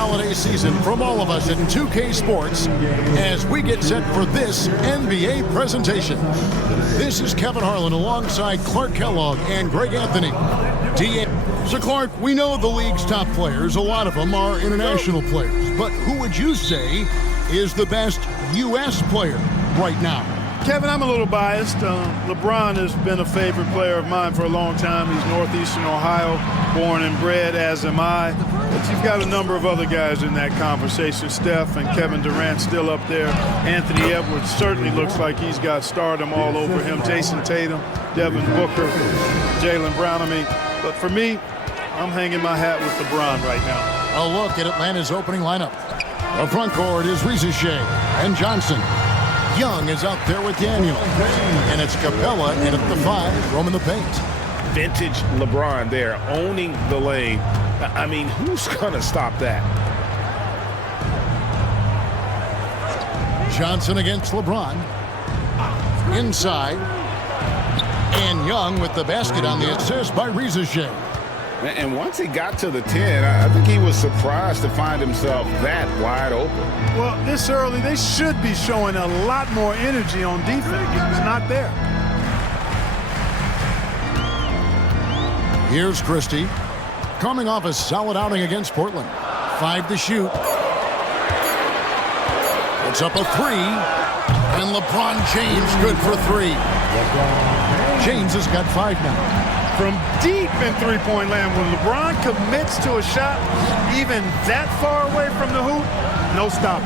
holiday season from all of us at 2K Sports as we get set for this NBA presentation. This is Kevin Harlan alongside Clark Kellogg and Greg Anthony. So Clark, we know the league's top players. A lot of them are international players. But who would you say is the best U.S. player right now? Kevin, I'm a little biased. LeBron has been a favorite player of mine for a long time. He's Northeastern Ohio, born and bred, as am I. But you've got a number of other guys in that conversation. Steph and Kevin Durant still up there. Anthony Edwards certainly looks like he's got stardom all over him. Jason Tatum, Devin Booker, Jaylen Brown. But for me, I'm hanging my hat with LeBron right now. A look at Atlanta's opening lineup. The front court is Shea and Johnson. Young is out there with Daniel. And it's Capella in at the 5, roaming the paint. Vintage LeBron there, owning the lane. I mean, who's going to stop that? Johnson against LeBron. Inside. And Young with the basket on the assist by Shea. And once he got to the 10, I think he was surprised to find himself that wide open. Well, this early, they should be showing a lot more energy on defense. It's not there. Here's Christie. Coming off a solid outing against Portland. 5 to shoot. It's up a 3. And LeBron James good for 3. James has got 5 now. From deep in three-point land, when LeBron commits to a shot, even that far away from the hoop, no stopping.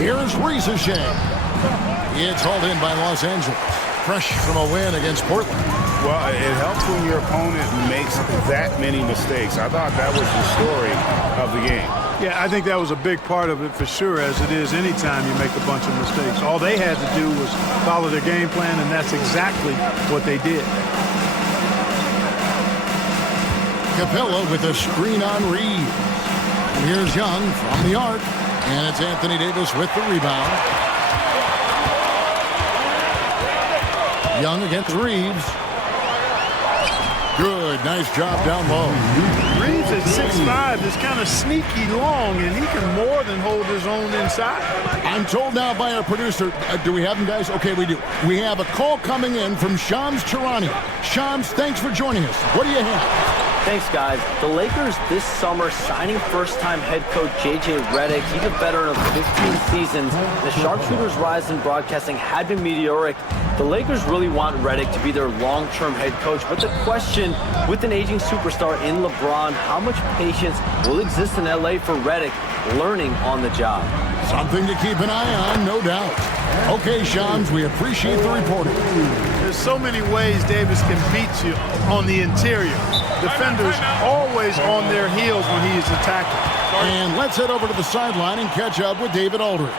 Here's Shea. It's hauled in by Los Angeles. Fresh from a win against Portland. Well, it helps when your opponent makes that many mistakes. I thought that was the story of the game. Yeah, I think that was a big part of it for sure, as it is anytime you make a bunch of mistakes. All they had to do was follow their game plan, and that's exactly what they did. Capella with a screen on Reeves. And here's Young from the arc, and it's Anthony Davis with the rebound. Young against Reeves. Good, nice job down low. Reeves at 6'5" is kind of sneaky long, and he can more than hold his own inside. I'm told now by our producer, do we have him, guys? Okay, we do. We have a call coming in from Shams Charania. Shams, thanks for joining us. What do you have? Thanks, guys. The Lakers this summer signing first-time head coach J.J. Redick. He's a veteran of 15 seasons. The sharpshooter's rise in broadcasting had been meteoric. The Lakers really want Redick to be their long-term head coach, but the question, with an aging superstar in LeBron, how much patience will exist in L.A. for Redick learning on the job? Something to keep an eye on, no doubt. Okay, Shams, we appreciate the reporting. There's so many ways Davis can beat you on the interior. Defenders always on their heels when he is attacking. And let's head over to the sideline and catch up with David Aldridge.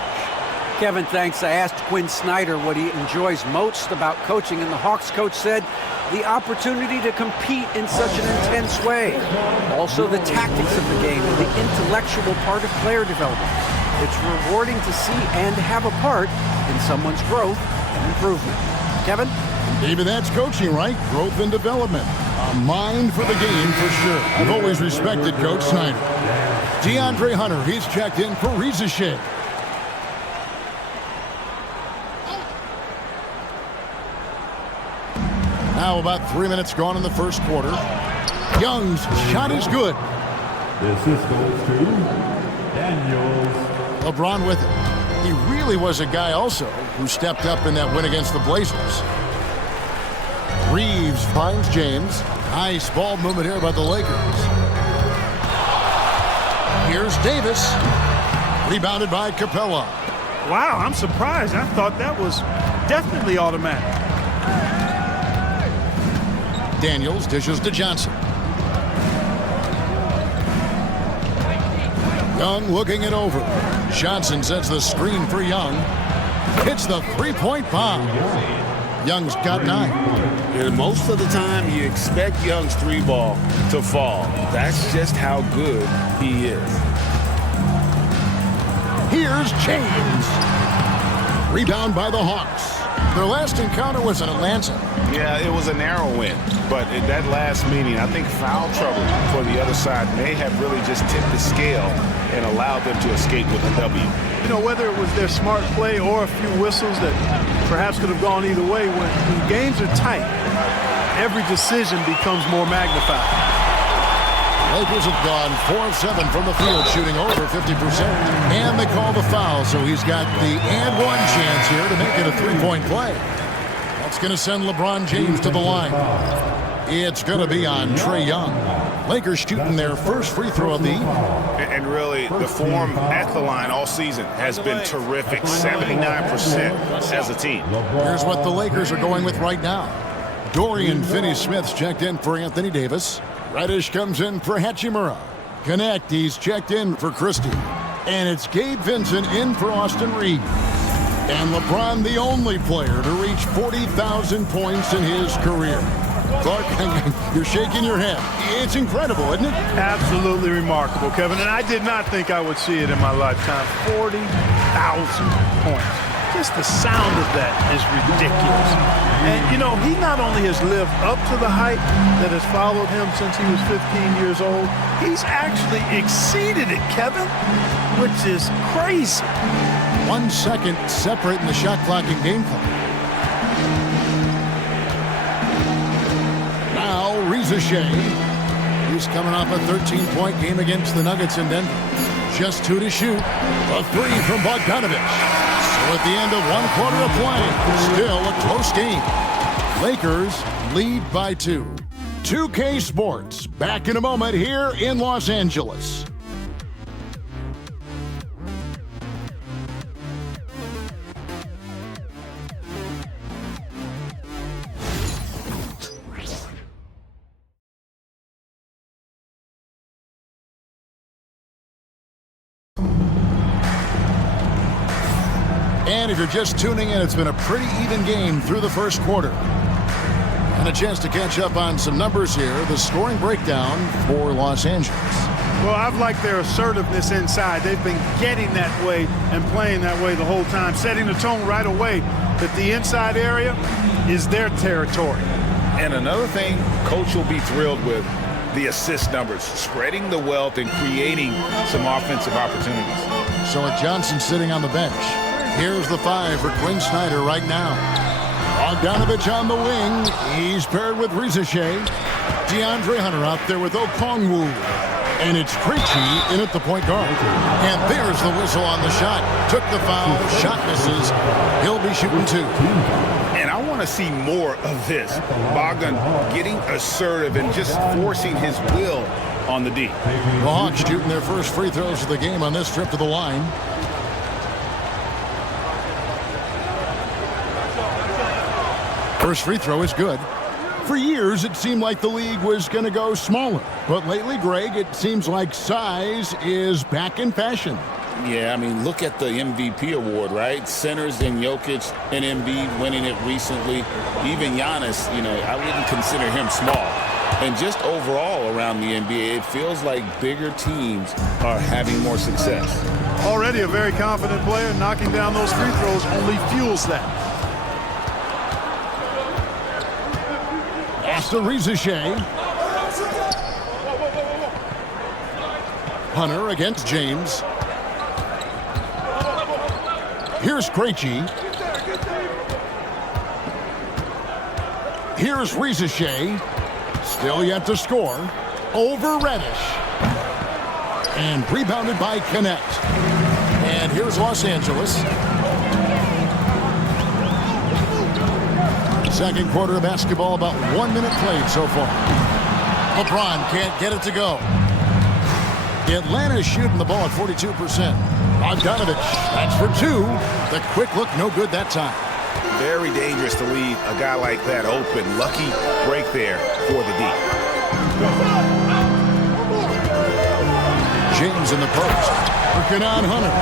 Kevin, thanks. I asked Quinn Snyder what he enjoys most about coaching, and the Hawks coach said the opportunity to compete in such an intense way. Also, the tactics of the game and the intellectual part of player development. It's rewarding to see and have a part in someone's growth and improvement. Kevin? David, that's coaching, right? Growth and development. A mind for the game, for sure. I've always respected Coach Snyder. DeAndre Hunter, he's checked in for Shea. Now about 3 minutes gone in the first quarter. Young's shot is good. This goes to Daniels. LeBron with it. He really was a guy also who stepped up in that win against the Blazers. Reeves finds James. Nice ball movement here by the Lakers. Here's Davis. Rebounded by Capella. Wow, I'm surprised. I thought that was definitely automatic. Daniels dishes to Johnson. Young looking it over. Johnson sets the screen for Young. Hits the three-point bomb. Young's got 9. And most of the time, you expect Young's 3-ball to fall. That's just how good he is. Here's James. Rebound by the Hawks. Their last encounter was in Atlanta. Yeah, it was a narrow win, but in that last meeting, I think foul trouble for the other side may have really just tipped the scale and allowed them to escape with a W. You know, whether it was their smart play or a few whistles that perhaps could have gone either way, when games are tight, every decision becomes more magnified. Lakers have gone 4 of 7 from the field, shooting over 50%. And they call the foul, so he's got the and one chance here to make it a three-point play. That's going to send LeBron James to the line. It's going to be on Trae Young. Lakers shooting their first free throw of the evening. And really, the form at the line all season has been terrific, 79% as a team. Here's what the Lakers are going with right now. Dorian Finney-Smith's checked in for Anthony Davis. Reddish comes in for Hachimura. Connect, he's checked in for Christie. And it's Gabe Vincent in for Austin Reeves. And LeBron, the only player to reach 40,000 points in his career. Clark, you're shaking your head. It's incredible, isn't it? Absolutely remarkable, Kevin. And I did not think I would see it in my lifetime. 40,000 points. Just the sound of that is ridiculous. And, you know, he not only has lived up to the hype that has followed him since he was 15 years old, he's actually exceeded it, Kevin, which is crazy. 1 second separating the shot clock and game clock. Now, Reza Shea. He's coming off a 13-point game against the Nuggets in Denver. Just 2 to shoot. A 3 from Bogdanovich. So at the end of 1 quarter of play, still a close game. Lakers lead by 2. 2K Sports, back in a moment here in Los Angeles. And if you're just tuning in, it's been a pretty even game through the first quarter. And a chance to catch up on some numbers here. The scoring breakdown for Los Angeles. Well, I've liked their assertiveness inside. They've been getting that way and playing that way the whole time, setting the tone right away that the inside area is their territory. And another thing, Coach will be thrilled with the assist numbers, spreading the wealth and creating some offensive opportunities. So with Johnson sitting on the bench, here's the 5 for Quinn Snyder right now. Bogdanovich on the wing. He's paired with Reza Shea. DeAndre Hunter out there with Okongwu. And it's Krejci in at the point guard. And there's the whistle on the shot. Took the foul. Shot misses. He'll be shooting 2. And I want to see more of this. Bogdan getting assertive and just forcing his will on the D. The Hawks shooting their first free throws of the game on this trip to the line. First free throw is good. For years, it seemed like the league was going to go smaller. But lately, Greg, it seems like size is back in fashion. Yeah, I mean, look at the MVP award, right? Centers and Jokic and Embiid winning it recently. Even Giannis, you know, I wouldn't consider him small. And just overall around the NBA, it feels like bigger teams are having more success. Already a very confident player. Knocking down those free throws only fuels that. To Reza Shea. Hunter against James. Here's Krejci. Here's Reza Shea. Still yet to score. Over Reddish. And rebounded by Connect. And here's Los Angeles. Second quarter of basketball, about 1 minute played so far. LeBron can't get it to go. Atlanta's shooting the ball at 42%. Bogdanovich, that's for 2. The quick look, no good that time. Very dangerous to leave a guy like that open. Lucky break there for the D. James in the post. Working on Hunter.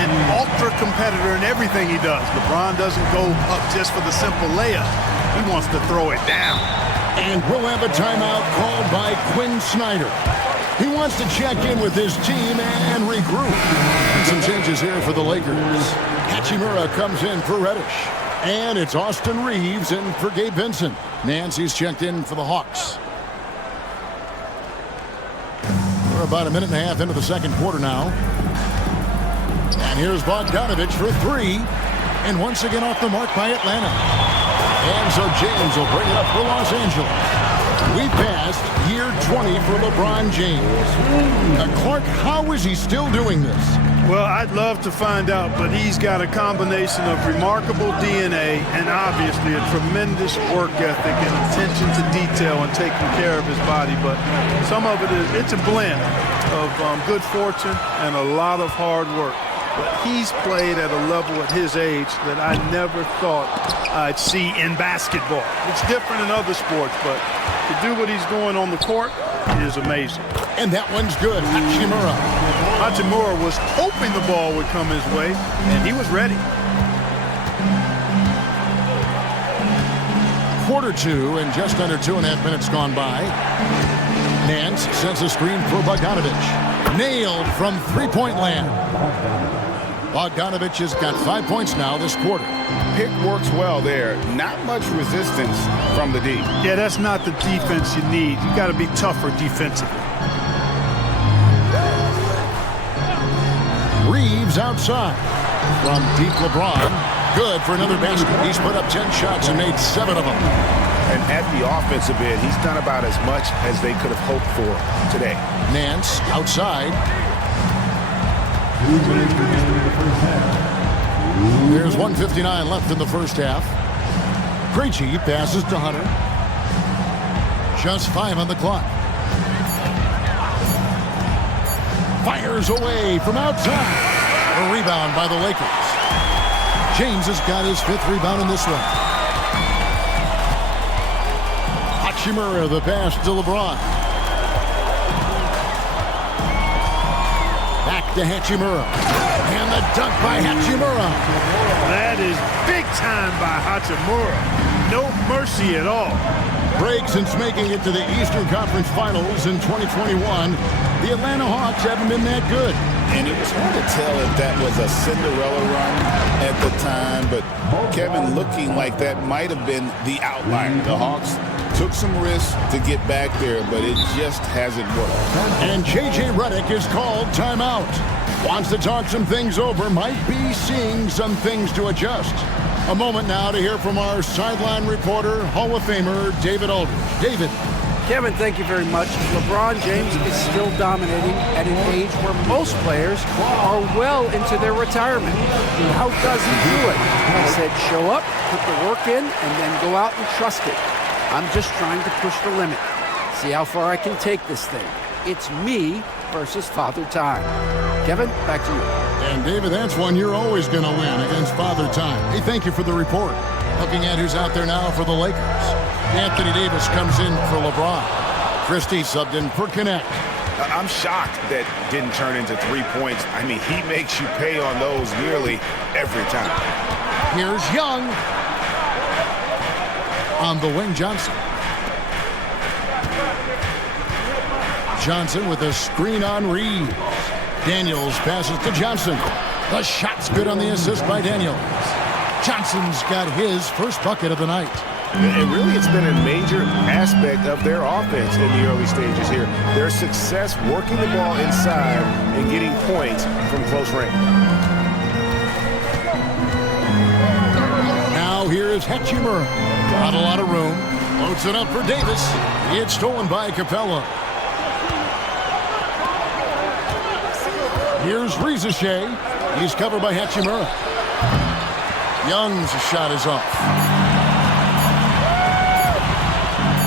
An ultra competitor in everything he does. LeBron doesn't go up just for the simple layup. He wants to throw it down. And we'll have a timeout called by Quinn Snyder. He wants to check in with his team and regroup. And some changes here for the Lakers. Hachimura comes in for Reddish. And it's Austin Reeves in for Gabe Vincent. Nancy's checked in for the Hawks. We're about a minute and a half into the second quarter now. And here's Bogdanovich for three. And once again off the mark by Atlanta. And so James will bring it up for Los Angeles. We passed year 20 for LeBron James. Clark, how is he still doing this? Well, I'd love to find out, but he's got a combination of remarkable DNA and obviously a tremendous work ethic and attention to detail and taking care of his body. But some of it's a blend of good fortune and a lot of hard work. But he's played at a level at his age that I never thought I'd see in basketball. It's different in other sports, but to do what he's doing on the court is amazing. And that one's good. Hachimura was hoping the ball would come his way, and he was ready. Quarter two, and just under 2.5 minutes gone by. Nance sends a screen for Bogdanovich. Nailed from three-point land. Bogdanovich has got 5 points now this quarter. Pick works well there. Not much resistance from the D. Yeah, that's not the defense you need. You got to be tougher defensively. Reeves outside. From deep LeBron. Good for another basket. He's put up 10 shots and made 7 of them. And at the offensive end, he's done about as much as they could have hoped for today. Nance outside. There's 1:59 left in the first half. Krejci passes to Hunter. Just 5 on the clock. Fires away from outside. A rebound by the Lakers. James has got his 5th rebound in this one. Hachimura, the pass to LeBron. Back to Hachimura. And the dunk by Hachimura. That is big time by Hachimura. No mercy at all. Break since making it to the Eastern Conference Finals in 2021. The Atlanta Hawks haven't been that good. And it was hard to tell if that was a Cinderella run at the time, but Kevin looking like that might have been the outlier. The Hawks took some risks to get back there, but it just hasn't worked. And J.J. Redick is called timeout. Wants to talk some things over, might be seeing some things to adjust. A moment now to hear from our sideline reporter, Hall of Famer David Aldridge. David. Kevin, thank you very much. LeBron James is still dominating at an age where most players are well into their retirement. How does he do it? He said, show up, put the work in, and then go out and trust it. I'm just trying to push the limit. See how far I can take this thing. It's me versus Father Time. Kevin, back to you. And David, that's one you're always going to win against Father Time. Hey, thank you for the report. Looking at who's out there now for the Lakers. Anthony Davis comes in for LeBron. Christie subbed in for Connect. I'm shocked that didn't turn into 3 points. I mean, he makes you pay on those nearly every time. Here's Young. On the wing, Johnson. Johnson with a screen on Reeves. Daniels passes to Johnson. The shot's good on the assist by Daniels. Johnson's got his first bucket of the night. And really, it's been a major aspect of their offense in the early stages here. Their success working the ball inside and getting points from close range. Now here is Hachimura. Not a lot of room. Loads it up for Davis. It's stolen by Capella. Here's Rizeshe. He's covered by Hachimura. Young's shot is off.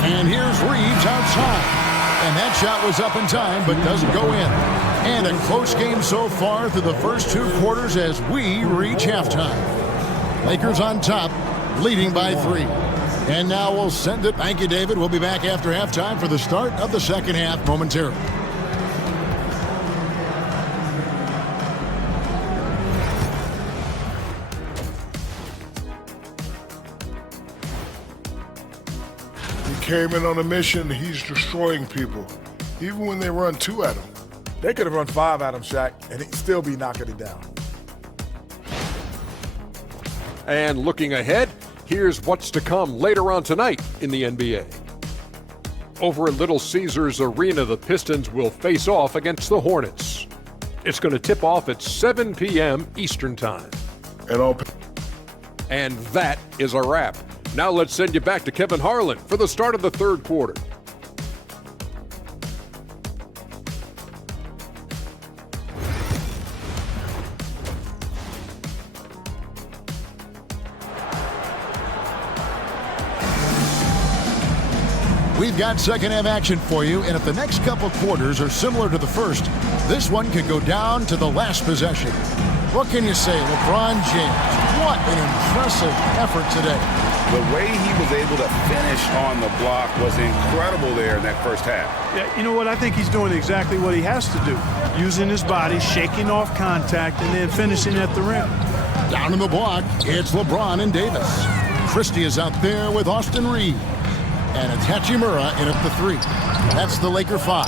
And here's Reeves outside. And that shot was up in time, but doesn't go in. And a close game so far through the first 2 quarters as we reach halftime. Lakers on top, leading by 3. And now we'll send it. Thank you, David. We'll be back after halftime for the start of the second half momentarily. Came in on a mission, he's destroying people. Even when they run 2 at him. They could have run 5 at him, Shaq, and he'd still be knocking it down. And looking ahead, here's what's to come later on tonight in the NBA. Over at Little Caesars Arena, the Pistons will face off against the Hornets. It's going to tip off at 7 p.m. Eastern Time. And that is a wrap. Now let's send you back to Kevin Harlan for the start of the third quarter. We've got second-half action for you, and if the next couple quarters are similar to the first, this one could go down to the last possession. What can you say, LeBron James? What an impressive effort today. The way he was able to finish on the block was incredible there in that first half. Yeah, you know what? I think he's doing exactly what he has to do. Using his body, shaking off contact, and then finishing at the rim. Down in the block, it's LeBron and Davis. Christie is out there with Austin Reed. And it's Hachimura in at the 3. That's the Laker 5.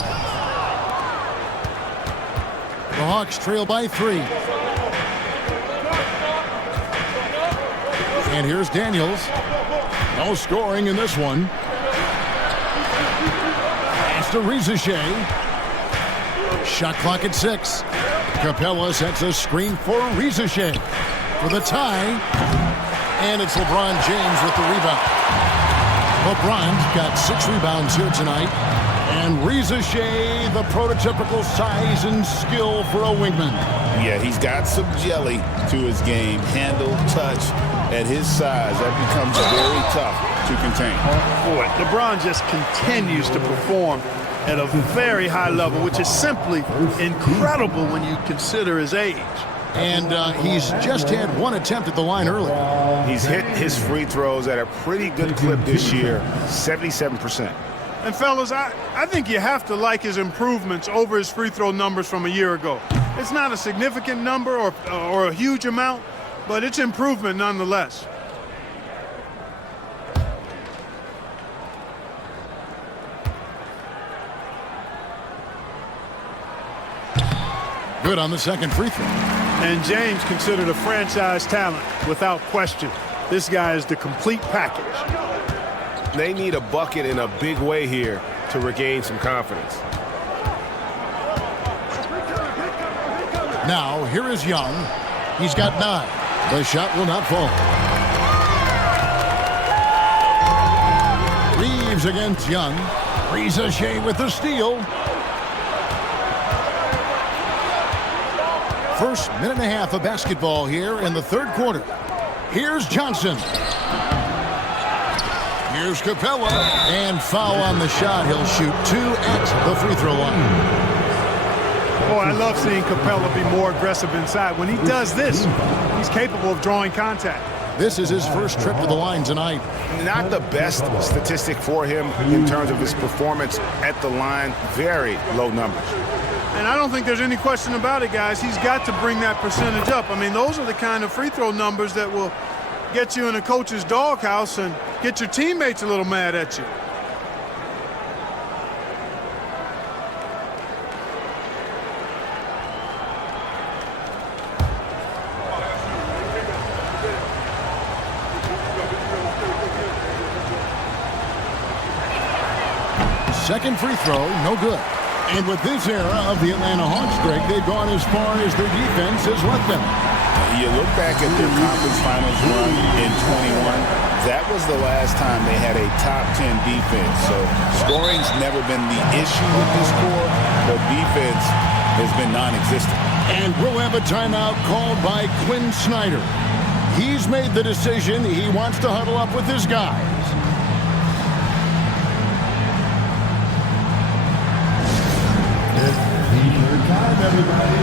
The Hawks trail by 3. And here's Daniels. No scoring in this one. Pass to Rizashé. Shot clock at 6. Capella sets a screen for Rizashé for the tie. And it's LeBron James with the rebound. LeBron's got 6 rebounds here tonight. And Rizashé, the prototypical size and skill for a wingman. Yeah, he's got some jelly to his game. Handle, touch. At his size, that becomes very tough to contain. Boy, LeBron just continues to perform at a very high level, which is simply incredible when you consider his age. And he's just had 1 attempt at the line earlier. He's hit his free throws at a pretty good clip this year, 77%. And fellas, I think you have to like his improvements over his free throw numbers from a year ago. It's not a significant number or a huge amount, but it's improvement nonetheless. Good on the second free throw. And James considered a franchise talent without question. This guy is the complete package. They need a bucket in a big way here to regain some confidence. Now, here is Young. He's got 9. The shot will not fall. Reeves against Young. Rizashé with the steal. First minute and a half of basketball here in the third quarter. Here's Johnson. Here's Capella. And foul on the shot. He'll shoot 2 at the free throw line. Boy, I love seeing Capella be more aggressive inside. When he does this, he's capable of drawing contact. This is his first trip to the line tonight. Not the best statistic for him in terms of his performance at the line. Very low numbers. And I don't think there's any question about it, guys. He's got to bring that percentage up. I mean, those are the kind of free throw numbers that will get you in a coach's doghouse and get your teammates a little mad at you. Second free throw, no good. And with this era of the Atlanta Hawks, Greg, they've gone as far as their defense has let them. You look back at their conference finals run in 21, that was the last time they had a top 10 defense. So scoring's never been the issue with this core, but defense has been non-existent. And we'll have a timeout called by Quinn Snyder. He's made the decision he wants to huddle up with his guys. Time, everybody.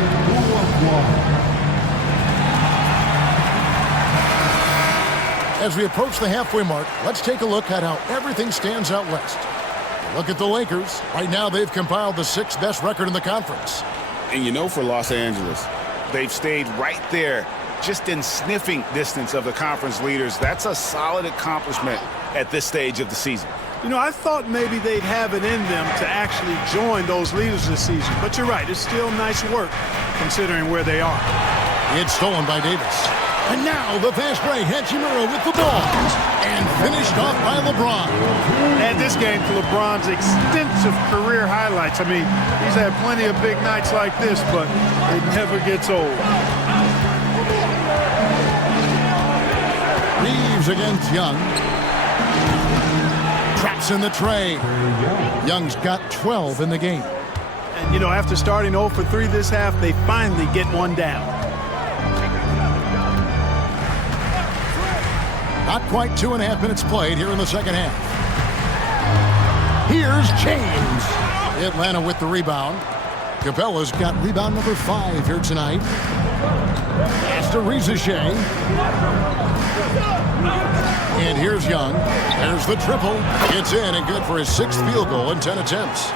As we approach the halfway mark, let's take a look at how everything stands out west. Look at the Lakers. Right now, they've compiled the 6th best record in the conference. And you know, for Los Angeles, they've stayed right there, just in sniffing distance of the conference leaders. That's a solid accomplishment at this stage of the season. You know, I thought maybe they'd have it in them to actually join those leaders this season. But you're right, it's still nice work considering where they are. It's stolen by Davis. And now the fast break. Hachimura with the ball. And finished off by LeBron. Add this game to LeBron's extensive career highlights. I mean, he's had plenty of big nights like this, but it never gets old. Reeves against Young. Traps in the tray. Young's got 12 in the game. And, you know, after starting 0 for 3 this half, they finally get one down. Not quite 2.5 minutes played here in the second half. Here's James. Atlanta with the rebound. Capella's got rebound number 5 here tonight. Pass to Rizichet. And here's Young. There's the triple. It's in and good for his 6th field goal in 10 attempts.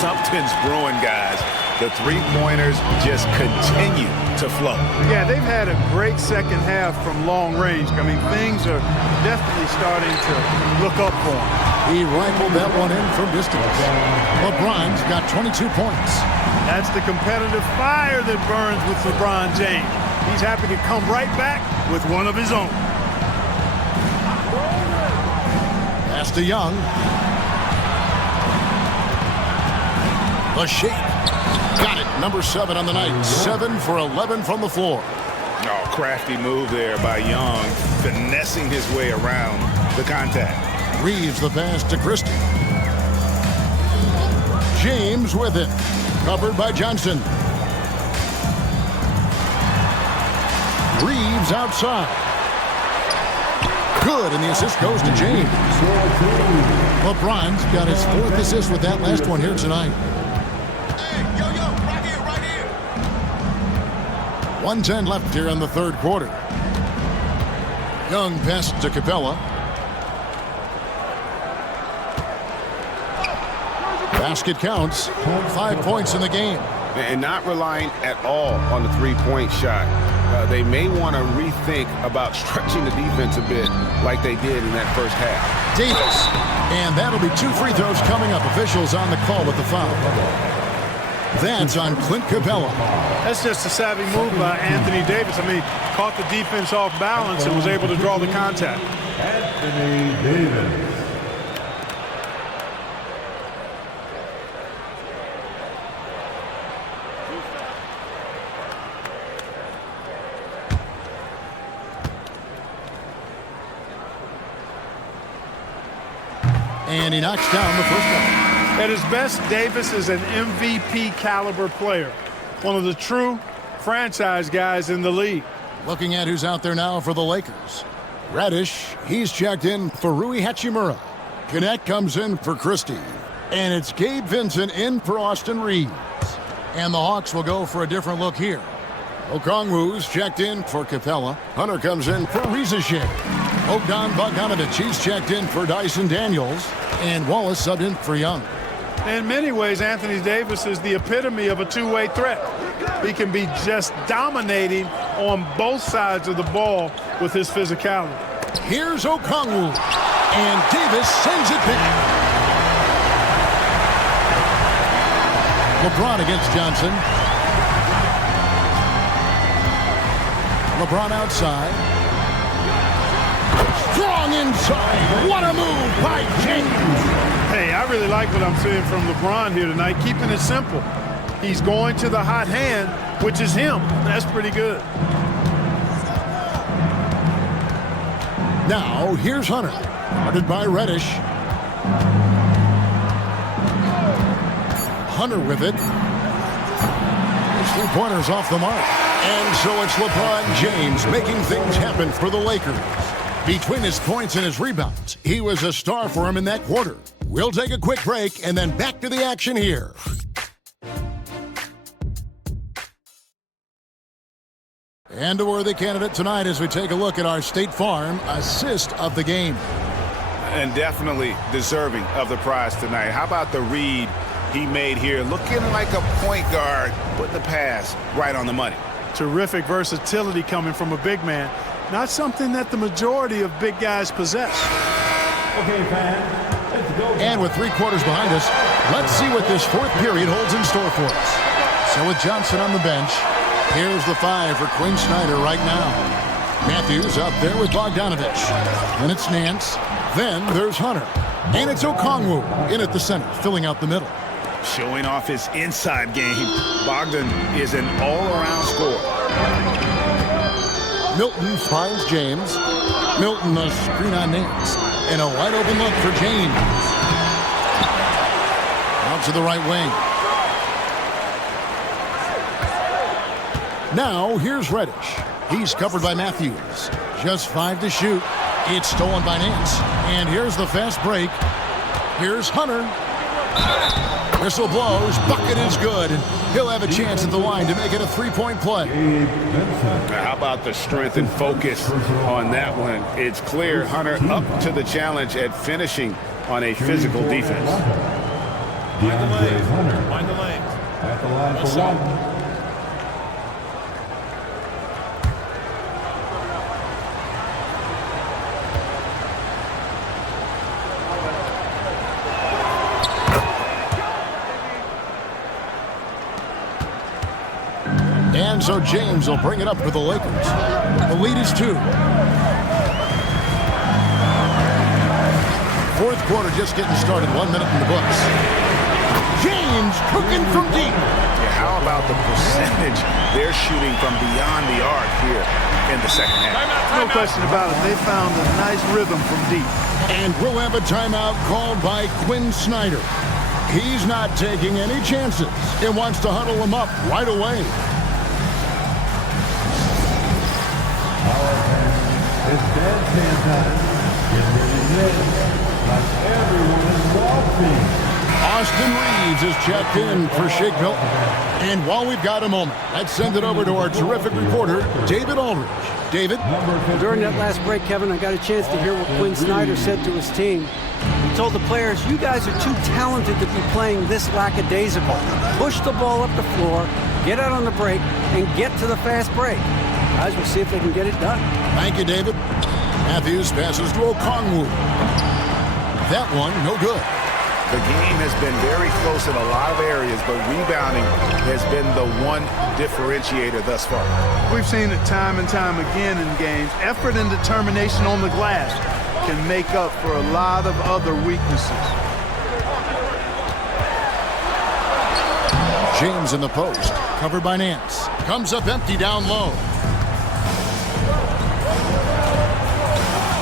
Something's brewing, guys. The three-pointers just continue to flow. Yeah, they've had a great second half from long range. I mean, things are definitely starting to look up for him. He rifled that one in from distance. LeBron's got 22 points. That's the competitive fire that burns with LeBron James. He's happy to come right back with one of his own. Pass to Young. The shape. Got it. Number 7 on the night. 7 for 11 from the floor. Oh, crafty move there by Young, finessing his way around the contact. Reeves the pass to Christie. James with it. Covered by Johnson. Reeves outside. Good, and the assist goes to James. LeBron's got his 4th assist with that last one here tonight. Hey, yo, right here. 1:10 left here in the 3rd quarter. Young pass to Capella. Basket counts. 5 points in the game. And not relying at all on the three-point shot. They may want to rethink about stretching the defense a bit like they did in that first half. Davis. And that'll be 2 free throws coming up. Officials on the call with the foul. That's on Clint Capella. That's just a savvy move by Anthony Davis. I mean, caught the defense off balance and was able to draw the contact. Anthony Davis. And he knocks down the first one. At his best, Davis is an MVP caliber player. One of the true franchise guys in the league. Looking at who's out there now for the Lakers. Reddish, he's checked in for Rui Hachimura. Connect comes in for Christie. And it's Gabe Vincent in for Austin Reeves. And the Hawks will go for a different look here. Okongwu's checked in for Capella. Hunter comes in for Rizichet. Bogdan Bogdanovic, he's checked in for Dyson Daniels. And Wallace subbed in for Young. In many ways, Anthony Davis is the epitome of a two-way threat. He can be just dominating on both sides of the ball with his physicality. Here's Okongwu. And Davis sends it back. LeBron against Johnson. LeBron outside. Strong inside. What a move by James. Hey, I really like what I'm seeing from LeBron here tonight, keeping it simple. He's going to the hot hand, which is him. That's pretty good. Now, here's Hunter. Guarded by Reddish. Hunter with it. His 3-pointers off the mark. And so it's LeBron James making things happen for the Lakers. Between his points and his rebounds, he was a star for him in that quarter. We'll take a quick break and then back to the action here. And a worthy candidate tonight as we take a look at our State Farm assist of the game. And definitely deserving of the prize tonight. How about the read he made here? Looking like a point guard, put the pass right on the money. Terrific versatility coming from a big man. Not something that the majority of big guys possess. Okay, fans, let's go. And with 3 quarters behind us, let's see what this 4th period holds in store for us. So with Johnson on the bench, here's the 5 for Quinn Snyder right now. Matthews up there with Bogdanovich. Then it's Nance. Then there's Hunter. And it's Okongwu in at the center, filling out the middle. Showing off his inside game, Bogdan is an all-around scorer. Milton finds James. Milton a screen on Nance. And a wide open look for James. Out to the right wing. Now here's Reddish. He's covered by Matthews. Just 5 to shoot. It's stolen by Nance. And here's the fast break. Here's Hunter. Whistle blows. Bucket is good. And he'll have a chance at the line to make it a 3-point play. How about the strength and focus on that one? It's clear Hunter up to the challenge at finishing on a physical defense. Find the lane. At the line for one. And so James will bring it up for the Lakers. The lead is 2. Fourth quarter just getting started. 1 minute in the books. James cooking from deep. Yeah, how about the percentage they're shooting from beyond the arc here in the second half? No question about it. They found a nice rhythm from deep. And we'll have a timeout called by Quinn Snyder. He's not taking any chances and wants to huddle them up right away. It's dance time. Get ready to like everyone is walking. Austin Reeves is checked in for Shake Milton. And while we've got a moment, let's send it over to our terrific reporter, David Aldridge. David? During that last break, Kevin, I got a chance to hear what Quinn Snyder said to his team. He told the players, you guys are too talented to be playing this lackadaisical. Push the ball up the floor, get out on the break, and get to the fast break. Guys, we'll see if they can get it done. Thank you, David. Matthews passes to Okongwu. That one, no good. The game has been very close in a lot of areas, but rebounding has been the one differentiator thus far. We've seen it time and time again in games. Effort and determination on the glass can make up for a lot of other weaknesses. James in the post, covered by Nance. Comes up empty down low.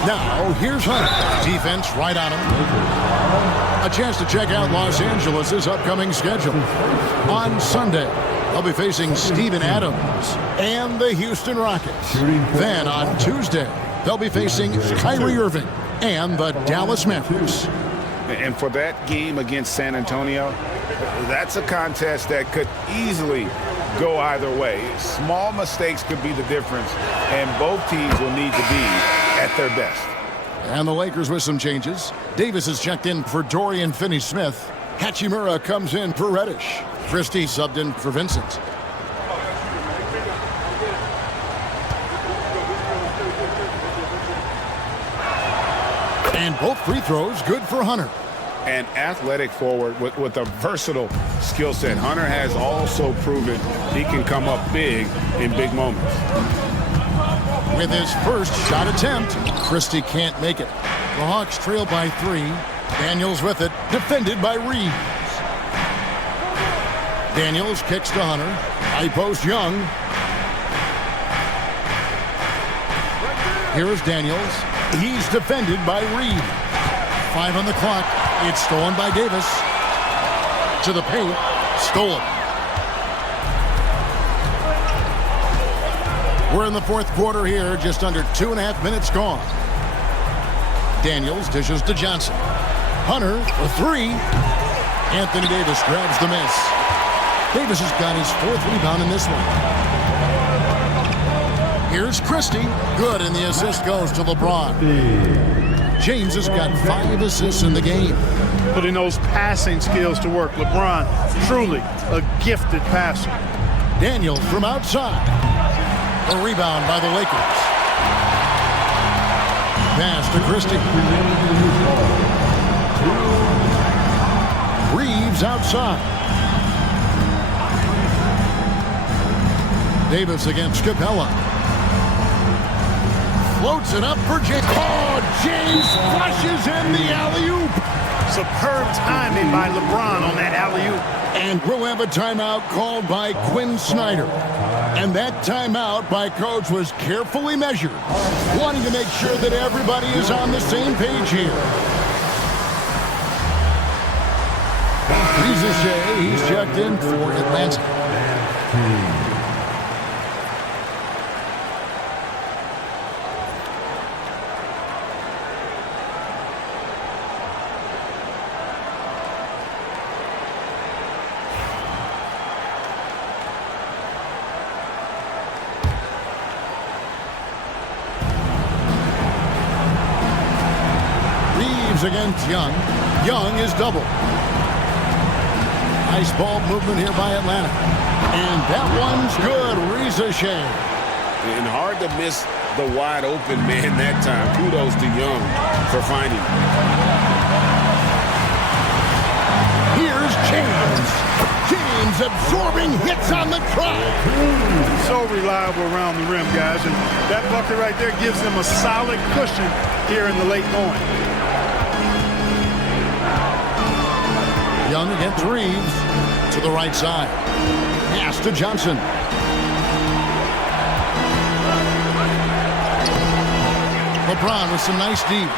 Now, here's Hunter. Defense right on him. A chance to check out Los Angeles' upcoming schedule. On Sunday, they'll be facing Steven Adams and the Houston Rockets. Then on Tuesday, they'll be facing Kyrie Irving and the Dallas Mavericks. And for that game against San Antonio, that's a contest that could easily go either way. Small mistakes could be the difference, and both teams will need to be at their best. And the Lakers with some changes. Davis is checked in for Dorian Finney-Smith. Hachimura comes in for Reddish. Christie subbed in for Vincent. And both free throws good for Hunter. An athletic forward with a versatile skill set. Hunter has also proven he can come up big in big moments. With his first shot attempt, Christie can't make it. The Hawks trail by 3. Daniels with it, defended by Reeves. Daniels kicks to Hunter. High post Young. Here is Daniels. He's defended by Reeves. 5 on the clock. It's stolen by Davis. To the paint. Stolen. We're in the fourth quarter here. Just under 2.5 minutes gone. Daniels dishes to Johnson. Hunter for 3. Anthony Davis grabs the miss. Davis has got his 4th rebound in this one. Here's Christie. Good, and the assist goes to LeBron. James has got 5 assists in the game. Putting those passing skills to work. LeBron, truly a gifted passer. Daniels from outside. A rebound by the Lakers. Pass to Christie. Reeves outside. Davis against Capella. floats it up for James. Oh, James flushes in the alley-oop. Superb timing by LeBron on that alley-oop. And we'll have a timeout called by Quinn Snyder. And that timeout by Coach was carefully measured, wanting to make sure that everybody is on the same page here. Shea, he's checked in for Atlanta. Reeves against Young. Young is double. Nice ball movement here by Atlanta. And that one's good. Shea. And hard to miss the wide open man that time. Kudos to Young for finding him. Here's James. James absorbing hits on the drive. So reliable around the rim, guys. And that bucket right there gives them a solid cushion here in the late going. Young against Reeves to the right side. Pass to Johnson. LeBron with some nice deep.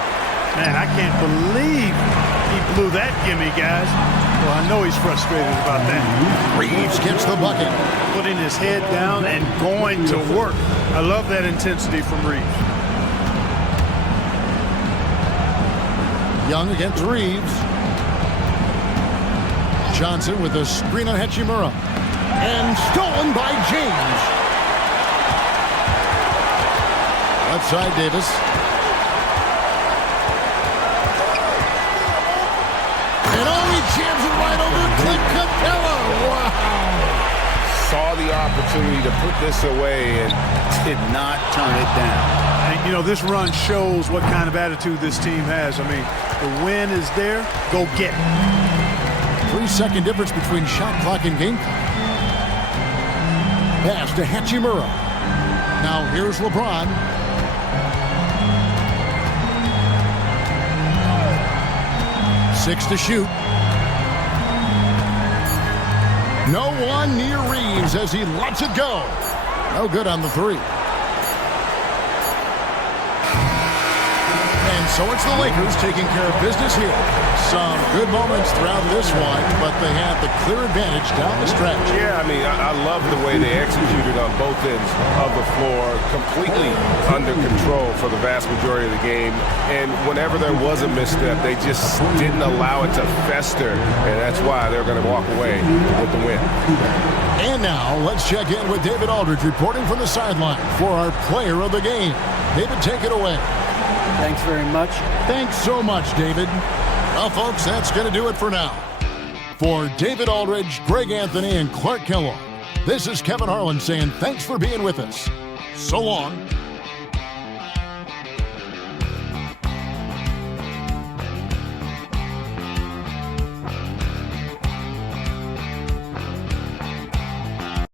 Man, I can't believe he blew that gimme, guys. Well, I know he's frustrated about that. Reeves gets the bucket. Putting his head down and going to work. I love that intensity from Reeves. Young against Reeves. Johnson with a screen on Hachimura. And stolen by James. Left side, Davis. And he jams it right over Clint Capella. Wow. Saw the opportunity to put this away and did not turn it down. And, you know, this run shows what kind of attitude this team has. I mean, the win is there. Go get it. 3-second difference between shot clock and game clock. Pass to Hachimura. Now here's LeBron. Six to shoot. No one near Reeves as he lets it go. No good on the three. And so it's the Lakers taking care of business here. Some good moments throughout this one, but they have the clear advantage down the stretch. Yeah, I mean, I love the way they executed on both ends of the floor, completely under control for the vast majority of the game. And whenever there was a misstep, they just didn't allow it to fester, and that's why they're going to walk away with the win. And now, let's check in with David Aldridge reporting from the sideline for our player of the game. David, take it away. Thanks very much. Thanks so much, David. Well, folks, that's going to do it for now. For David Aldridge, Greg Anthony, and Clark Kellogg, this is Kevin Harlan saying thanks for being with us. So long.